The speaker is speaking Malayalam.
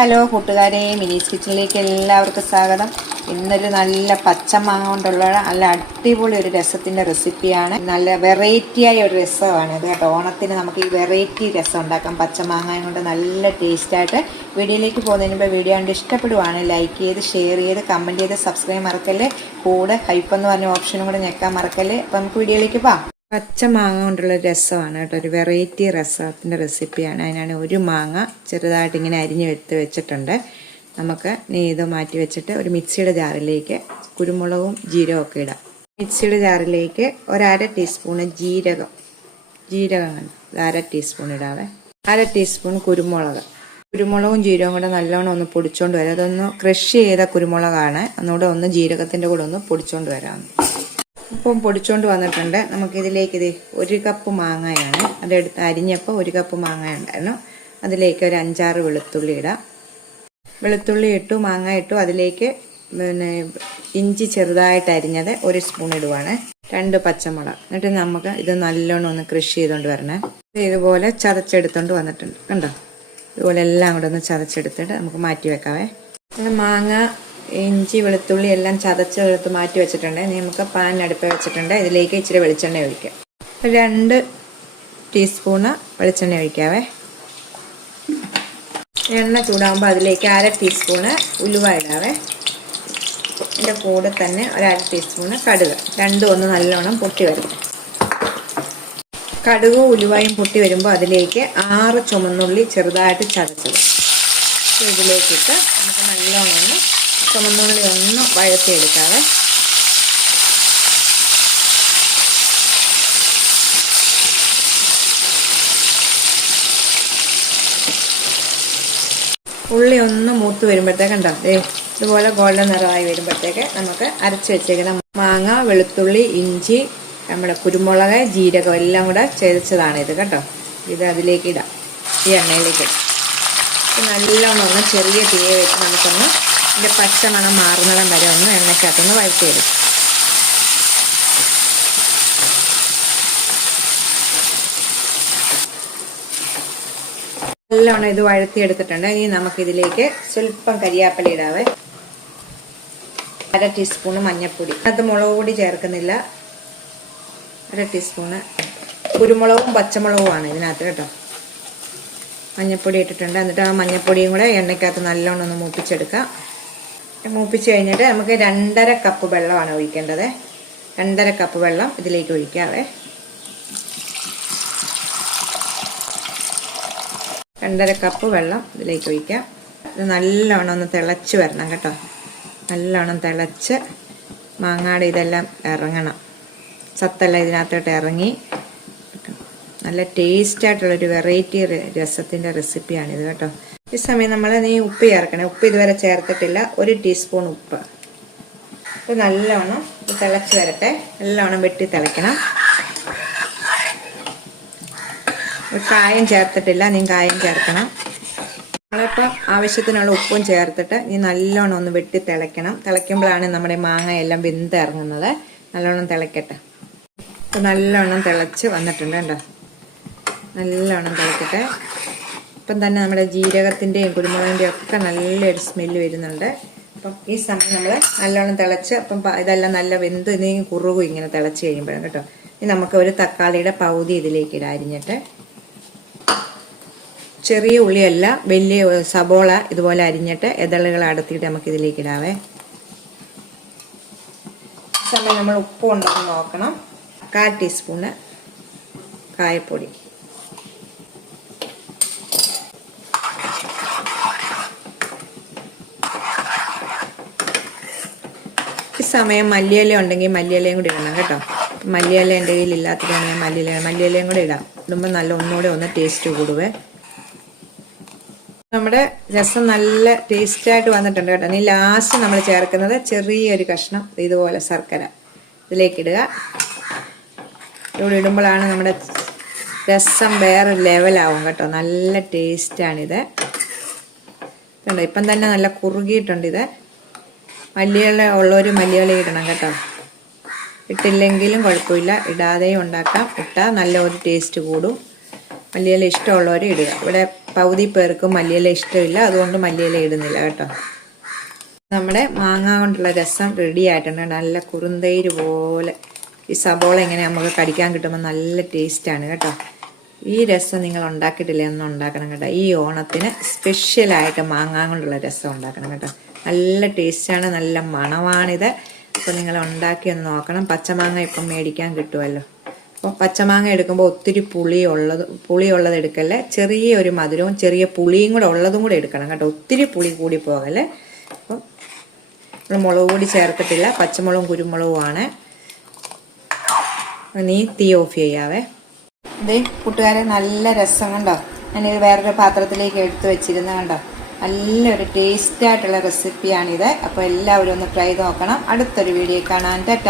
ഹലോ കൂട്ടുകാരെ, മിനീസ് കിച്ചണിലേക്ക് എല്ലാവർക്കും സ്വാഗതം. ഇന്നൊരു നല്ല പച്ചമാങ്ങ കൊണ്ടുള്ള നല്ല അടിപൊളി ഒരു രസത്തിൻ്റെ റെസിപ്പിയാണ്. നല്ല വെറൈറ്റി ആയ ഒരു രസമാണ് ഇത് കേട്ടോ. ഓണത്തിന് നമുക്ക് ഈ വെറൈറ്റി രസം ഉണ്ടാക്കാം പച്ചമാങ്ങ കൊണ്ട്. നല്ല ടേസ്റ്റായിട്ട്. വീഡിയോയിലേക്ക് പോകുന്നതിന് മുമ്പ് വീഡിയോ കണ്ട് ഇഷ്ടപ്പെടുവാണ് ലൈക്ക് ചെയ്ത് ഷെയർ ചെയ്ത് കമൻറ്റ് ചെയ്ത് സബ്സ്ക്രൈബ് മറക്കല്ലേ. കൂടെ ഹൈപ്പ് എന്ന് പറഞ്ഞ ഓപ്ഷനും കൂടെ ഞെക്കാൻ മറക്കല്ലേ. അപ്പം നമുക്ക് വീഡിയോയിലേക്ക് പോകാം. പച്ചമാങ്ങ കൊണ്ടുള്ള രസമാണ് കേട്ടോ, ഒരു വെറൈറ്റി രസത്തിൻ്റെ റെസിപ്പിയാണ്. അതിനാണ് ഒരു മാങ്ങ ചെറുതായിട്ട് ഇങ്ങനെ അരിഞ്ഞ് വെച്ചിട്ടുണ്ട്. നമുക്ക് ഇത് മാറ്റി വെച്ചിട്ട് ഒരു മിക്സിയുടെ ജാറിലേക്ക് കുരുമുളകും ജീരകവും ഒക്കെ ഇടാം. മിക്സിയുടെ ജാറിലേക്ക് 1/2 ടീസ്പൂണ് ജീരകം 1/2 ടീസ്പൂൺ ഇടാവേ. 1/2 ടീസ്പൂൺ കുരുമുളകും ജീരകവും കൂടെ നല്ലോണം ഒന്ന് പൊടിച്ചോണ്ട് വരാം. അതൊന്ന് ക്രഷ് ചെയ്ത കുരുമുളകാണ്. ഒന്നുകൂടെ ഒന്ന് ജീരകത്തിൻ്റെ കൂടെ ഒന്ന് പൊടിച്ചോണ്ട് വരാം. ഇപ്പം പൊടിച്ചോണ്ട് വന്നിട്ടുണ്ട്. നമുക്കിതിലേക്ക് 1 കപ്പ് മാങ്ങയാണ് അതെടുത്ത് അരിഞ്ഞപ്പോൾ 1 കപ്പ് മാങ്ങ ഉണ്ടായിരുന്നു. അതിലേക്ക് ഒരു 5-6 വെളുത്തുള്ളി ഇടാം. വെളുത്തുള്ളി ഇട്ടു, മാങ്ങ ഇട്ടു. അതിലേക്ക് ഇഞ്ചി ചെറുതായിട്ട് അരിഞ്ഞത് 1 സ്പൂൺ ഇടുവാണ്. 2 പച്ചമുളക്. എന്നിട്ട് നമുക്ക് ഇത് നല്ലോണം ഒന്ന് ക്രഷ് ചെയ്തുകൊണ്ട് വരണേ. ഇതുപോലെ ചതച്ചെടുത്തോണ്ട് വന്നിട്ടുണ്ട് കണ്ടോ. ഇതുപോലെ എല്ലാം കൂടെ ഒന്ന് ചതച്ചെടുത്തിട്ട് നമുക്ക് മാറ്റി വെക്കാവേ. മാങ്ങ, ഇഞ്ചി, വെളുത്തുള്ളി എല്ലാം ചതച്ചെടുത്ത് മാറ്റി വെച്ചിട്ടുണ്ട്. നമുക്ക് പാൻ അടുപ്പ് വെച്ചിട്ടുണ്ട്. ഇതിലേക്ക് ഇച്ചിരി വെളിച്ചെണ്ണ ഒഴിക്കാം. 2 ടീസ്പൂണ് വെളിച്ചെണ്ണ ഒഴിക്കാവേ. എണ്ണ ചൂടാകുമ്പോൾ അതിലേക്ക് 1/2 ടീസ്പൂണ് ഉലുവ ഇടാവേ. ഇതിൻ്റെ കൂടെ തന്നെ 1/2 ടീസ്പൂണ് കടുക്. രണ്ടും ഒന്ന് നല്ലോണം പൊട്ടി വരും. കടുകും ഉലുവയും പൊട്ടി വരുമ്പോൾ അതിലേക്ക് 6 ചുമന്നുള്ളി ചെറുതായിട്ട് ചതച്ചത് ഇതിലേക്കിട്ട് നമുക്ക് നല്ലോണം ചുമന്നുള്ളി ഒന്ന് വഴറ്റിയെടുക്കാവേ. ഉള്ളി ഒന്ന് മൂത്ത് വരുമ്പോഴത്തേക്ക് കണ്ടോ, ഇതുപോലെ ഗോൾഡൻ നിറമായി വരുമ്പോഴത്തേക്ക് നമുക്ക് അരച്ച് വെച്ചേക്കുന്ന മാങ്ങ, വെളുത്തുള്ളി, ഇഞ്ചി, നമ്മുടെ കുരുമുളക്, ജീരകം എല്ലാം കൂടെ ചേർച്ചതാണ് ഇത് കേട്ടോ. ഇത് അതിലേക്ക് ഇടാം, ഈ എണ്ണയിലേക്ക് ഇടാം. നല്ലോണം ഒന്ന് ചെറിയ തീ വെച്ച് നമുക്കൊന്ന് ഇതിൻ്റെ പച്ചമണം മാറുന്നിടം വരെ ഒന്ന് എണ്ണയ്ക്കകത്തൊന്ന് വഴറ്റിയെടുക്കും. നല്ലോണം ഇത് വഴറ്റിയെടുത്തിട്ടുണ്ട്. ഇനി നമുക്കിതിലേക്ക് സ്വല്പം കരിയാപ്പില ഇടാവേ. 1/2 ടീസ്പൂണ് മഞ്ഞൾപ്പൊടി. അത് മുളക് പൊടി ചേർക്കുന്നില്ല. 1/2 ടീസ്പൂണ് കുരുമുളകും പച്ചമുളകുമാണ് ഇതിനകത്ത് കേട്ടോ. മഞ്ഞൾപ്പൊടി ഇട്ടിട്ടുണ്ട്. എന്നിട്ട് ആ മഞ്ഞൾപ്പൊടിയും കൂടെ എണ്ണയ്ക്കകത്ത് നല്ലോണം ഒന്ന് മൂപ്പിച്ചെടുക്കാം. മൂപ്പിച്ച് കഴിഞ്ഞിട്ട് നമുക്ക് 2.5 കപ്പ് വെള്ളമാണ് ഒഴിക്കേണ്ടത്. 2.5 കപ്പ് വെള്ളം ഇതിലേക്ക് ഒഴിക്കാവേ. 2.5 കപ്പ് വെള്ളം ഇതിലേക്ക് ഒഴിക്കാം. ഇത് നല്ലോണം ഒന്ന് തിളച്ച് വരണം കേട്ടോ. നല്ലോണം തിളച്ച് മാങ്ങാട് ഇതെല്ലാം ഇറങ്ങണം. സത്തെല്ലാം ഇതിനകത്തോട്ട് ഇറങ്ങി നല്ല ടേസ്റ്റായിട്ടുള്ളൊരു വെറൈറ്റി രസത്തിൻ്റെ റെസിപ്പിയാണിത് കേട്ടോ. ഈ സമയം നമ്മൾ ഉപ്പ് ചേർക്കണം. ഉപ്പ് ഇതുവരെ ചേർത്തിട്ടില്ല. 1 ടീസ്പൂൺ ഉപ്പ്. ഇത് നല്ലോണം തിളച്ച് വരട്ടെ. നല്ലോണം വെട്ടി തിളയ്ക്കണം. കായം ചേർത്തിട്ടില്ല, നീ കായം ചേർക്കണം. നമ്മളിപ്പോൾ ആവശ്യത്തിനുള്ള ഉപ്പും ചേർത്തിട്ട് ഈ നല്ലോണം ഒന്ന് വെട്ടി തിളയ്ക്കണം. തിളയ്ക്കുമ്പോഴാണ് നമ്മുടെ മാങ്ങ എല്ലാം വെന്ത് ഇറങ്ങുന്നത്. നല്ലോണം തിളയ്ക്കട്ടെ. ഇപ്പം നല്ലോണം തിളച്ച് വന്നിട്ടുണ്ട് കേട്ടോ. നല്ലോണം തിളക്കട്ടെ. ഇപ്പം തന്നെ നമ്മുടെ ജീരകത്തിൻ്റെയും കുരുമുളകിൻ്റെയും ഒക്കെ നല്ലൊരു സ്മെല്ല് വരുന്നുണ്ട്. അപ്പം ഈ സമയം നമ്മൾ നല്ലോണം തിളച്ച് അപ്പം ഇതെല്ലാം നല്ല വെന്ത് ഇനി കുറുകും ഇങ്ങനെ തിളച്ച് കഴിയുമ്പോഴും കേട്ടോ. ഇനി നമുക്ക് ഒരു തക്കാളിയുടെ പകുതി ഇതിലേക്ക് ഇടാം അരിഞ്ഞിട്ട്. ചെറിയ ഉള്ളിയല്ല, വലിയ സബോള ഇതുപോലെ അരിഞ്ഞിട്ട് ഇതളുകൾ അടത്തിയിട്ട് നമുക്ക് ഇതിലേക്ക് ഇടാവേ. ഈ സമയം നമ്മൾ ഉപ്പ് ഉണ്ടെന്ന് നോക്കണം. 1/4 ടീസ്പൂണ് കായപ്പൊടി. ഈ സമയം മല്ലിയില ഉണ്ടെങ്കിൽ മല്ലിയിലയും കൂടി ഇടണം കേട്ടോ. മല്ലിയില എൻ്റെ കയ്യിൽ ഇല്ലാത്തതാണെങ്കിൽ മല്ലിയിലയും കൂടി ഇടാം. ഇടുമ്പോൾ നല്ല ഒന്നുകൂടെ ഒന്ന് ടേസ്റ്റ് കൂടുവേ. നമ്മുടെ രസം നല്ല ടേസ്റ്റായിട്ട് വന്നിട്ടുണ്ട് കേട്ടോ. ഇനി ലാസ്റ്റ് നമ്മൾ ചേർക്കുന്നത് ചെറിയൊരു കഷ്ണം ഇതുപോലെ ശർക്കര ഇതിലേക്കിടുക. ഇവിടെ ഇടുമ്പോഴാണ് നമ്മുടെ രസം വേറെ ലെവലാവും കേട്ടോ. നല്ല ടേസ്റ്റാണിത് കണ്ടോ. ഇപ്പം തന്നെ നല്ല കുറുകിയിട്ടുണ്ട് ഇത്. മല്ലിയില ഉള്ളവർ മല്ലിയില ഇടണം കേട്ടോ. ഇട്ടില്ലെങ്കിലും കുഴപ്പമില്ല, ഇടാതെയും ഉണ്ടാക്കാം. ഇട്ടാൽ നല്ല ഒരു ടേസ്റ്റ് കൂടും. മല്ലിയില ഇഷ്ടമുള്ളവർ ഇടുക. ഇവിടെ പകുതി പേർക്കും മല്ലിയില ഇഷ്ടമില്ല, അതുകൊണ്ട് മല്ലിയില ഇടുന്നില്ല കേട്ടോ. നമ്മുടെ മാങ്ങ കൊണ്ടുള്ള രസം റെഡി ആയിട്ടുണ്ട്. നല്ല കുറുന്തൈര് പോലെ ഈ സബോള ഇങ്ങനെ നമുക്ക് കടിക്കാൻ കിട്ടുമ്പോൾ നല്ല ടേസ്റ്റാണ് കേട്ടോ. ഈ രസം നിങ്ങൾ ഉണ്ടാക്കിയിട്ടില്ല എന്ന് ഉണ്ടാക്കണം കേട്ടോ. ഈ ഓണത്തിന് സ്പെഷ്യലായിട്ട് മാങ്ങ കൊണ്ടുള്ള രസം ഉണ്ടാക്കണം കേട്ടോ. നല്ല ടേസ്റ്റാണ്, നല്ല മണമാണിത്. അപ്പോൾ നിങ്ങൾ ഉണ്ടാക്കി ഒന്ന് നോക്കണം. പച്ചമാങ്ങ ഇപ്പം മേടിക്കാൻ കിട്ടുമല്ലോ. അപ്പോൾ പച്ചമാങ്ങ എടുക്കുമ്പോൾ ഒത്തിരി പുളിയുള്ളത് എടുക്കല്ലേ. ചെറിയ ഒരു മധുരവും ചെറിയ പുളിയും കൂടെ ഉള്ളതും കൂടെ എടുക്കണം കേട്ടോ. ഒത്തിരി പുളി കൂടി പോകല്ലേ. അപ്പം നമ്മൾ മുളക് പൊടി ചേർക്കത്തില്ല, പച്ചമുളകും കുരുമുളകുമാണ്. നീ തീ ഓഫ് ചെയ്യാവേ. ഇതേ കൂട്ടുകാരെ, നല്ല രസം കണ്ടോ. ഞാനിത് വേറൊരു പാത്രത്തിലേക്ക് എടുത്ത് വെച്ചിരുന്ന കണ്ടോ. നല്ലൊരു ടേസ്റ്റായിട്ടുള്ള റെസിപ്പിയാണിത്. അപ്പോൾ എല്ലാവരും ഒന്ന് ട്രൈ നോക്കണം. അടുത്തൊരു വീഡിയോ കാണാൻ ടാറ്റാ.